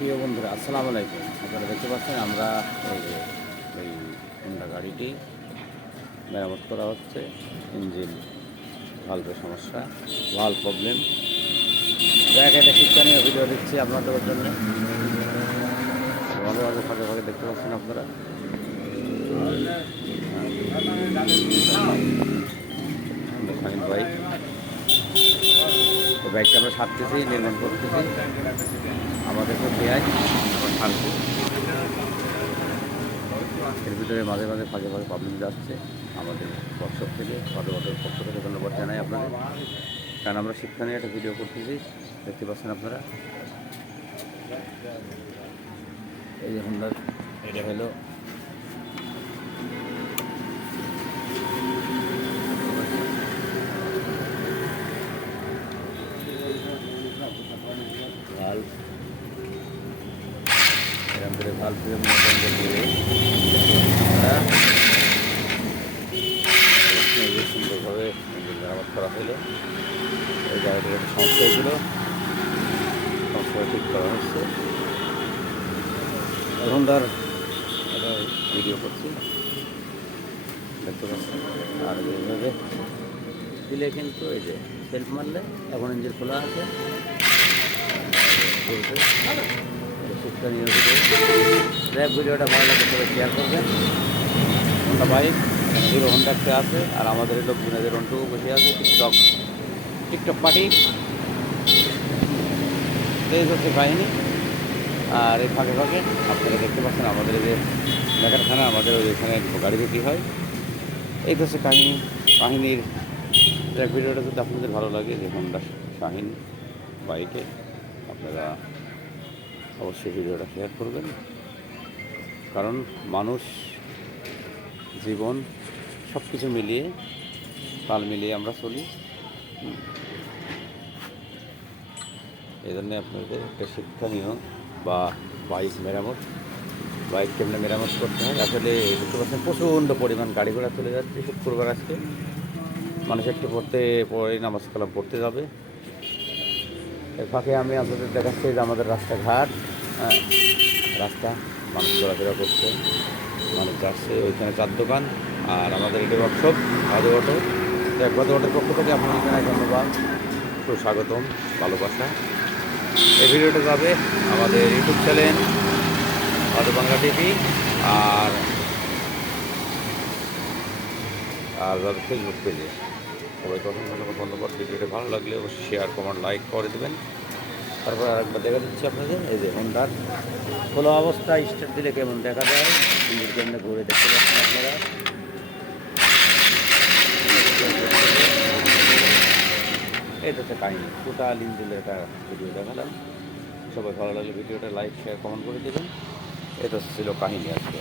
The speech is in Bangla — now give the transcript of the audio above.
প্রিয় বন্ধুরা, আসসালামু আলাইকুম। আপনারা দেখতে পাচ্ছেন আমরা এই যে এই হোন্ডা গাড়িটি মেরামত করা হচ্ছে। ইঞ্জিন ভালভের সমস্যা ভালো প্রবলেম দেখ একটা শিক্ষণীয় ভিডিও দিচ্ছি আপনাদের জন্য। ভালো ভালো ফাঁকে ফাঁকে দেখতে পাচ্ছেন আপনারা। বাইক এই বাইকটা আমরা সারতেছি নির্মাণ করতেছি। আমাদের তো পেঁয়াজ এর ভিতরে মাঝে মাঝে ফাঁকে ফাঁকে পাবলিক যাচ্ছে। আমাদের ওয়ার্কশপ থেকে পদবটের পক্ষ থেকে ধন্যবাদ জানাই আপনাদের। কারণ আমরা শিক্ষা নিয়ে একটা ভিডিও করতেছি, দেখতে পাচ্ছেন আপনারা। এই যে এটা হলো যে সুন্দরভাবে মেরামত করা হলো এই জায়গাটির একটা সমস্যা হয়েছিল সমস্যা ঠিক করা হচ্ছে এখন তার একটা ভিডিও করছি দেখতে পাচ্ছেন আর এইভাবে দিলে কিন্তু এই যে সেলফ মারলে এখন ইঞ্জিন খোলা আছে চলছে শিক্ষণীয় ভিডিওটা ভালো লাগে তবে শেয়ার করবেন। বাইক হিরো হোন্ডা একটা আছে, আর আমাদের লোক বিনোদের রন্টু বসে আছে টিকটক টিকটক পার্টি এই হচ্ছে কাহিনী। আর এই ফাঁকে ফাঁকে আপনারা দেখতে পাচ্ছেন আমাদের যে মেকারখানা আমাদের এখানে গাড়ি বিক্রি হয়। এই হচ্ছে কাহিনী, কাহিনীর ভিডিওটা যদি আপনাদের ভালো লাগে যে হোন্ডা শাহিন বাইকে, আপনারা অবশ্যই ভিডিওটা শেয়ার করবেন। কারণ মানুষ, জীবন সব কিছু মিলিয়ে, তাল মিলিয়ে আমরা চলি। এই জন্যে আপনাদের একটা শিক্ষণীয় বা বাইক মেরামত বাইক কেমনে মেরামত করতে হয়? আসলে দেখতে পাচ্ছেন প্রচণ্ড পরিমাণ গাড়ি ঘোড়া চলে যাচ্ছে শুক্রবার আজকে। মানুষ একটু পড়তে পরে নামাজ কালাম পড়তে যাবে। এর ফাঁকে আমি আপনাদের দেখাচ্ছি যে আমাদের রাস্তাঘাট। হ্যাঁ রাস্তা মানুষ চলাফেরা করছে। মানুষ যাচ্ছে ওইখানে চার দোকান আর আমাদের এটি ওয়ার্কশপ ভাদু অটো। এক ভাদু অটোর পক্ষ থেকে আপনাদের জানাই ধন্যবাদ। সুস্বাগতম ভালোবাসা। এই ভিডিওটা যাবে আমাদের YouTube channel Bhadu Bangla TV আর আর যাবে ফেসবুক পেজে সবাইকে অসংখ্য অসংখ্য ধন্যবাদ। ভিডিওটা ভালো লাগলে অবশ্যই শেয়ার কমেন্ট লাইক করে দেবেন। তারপর আরেকবার দেখা দিচ্ছি আপনাদের, এই যে হোন্ডার খোলা অবস্থায় স্টার্ট দিলে কেমন দেখা যায়? কেমনে ঘুরে দেখতে পাচ্ছেন আপনারা। এটা হচ্ছে কাহিনী টোটাল ইঞ্জিনের একটা ভিডিও দেখালাম। সবাই ভালো লাগলে ভিডিওটা লাইক শেয়ার কমেন্ট করে দেবেন। এটা ছিল কাহিনী আজকে।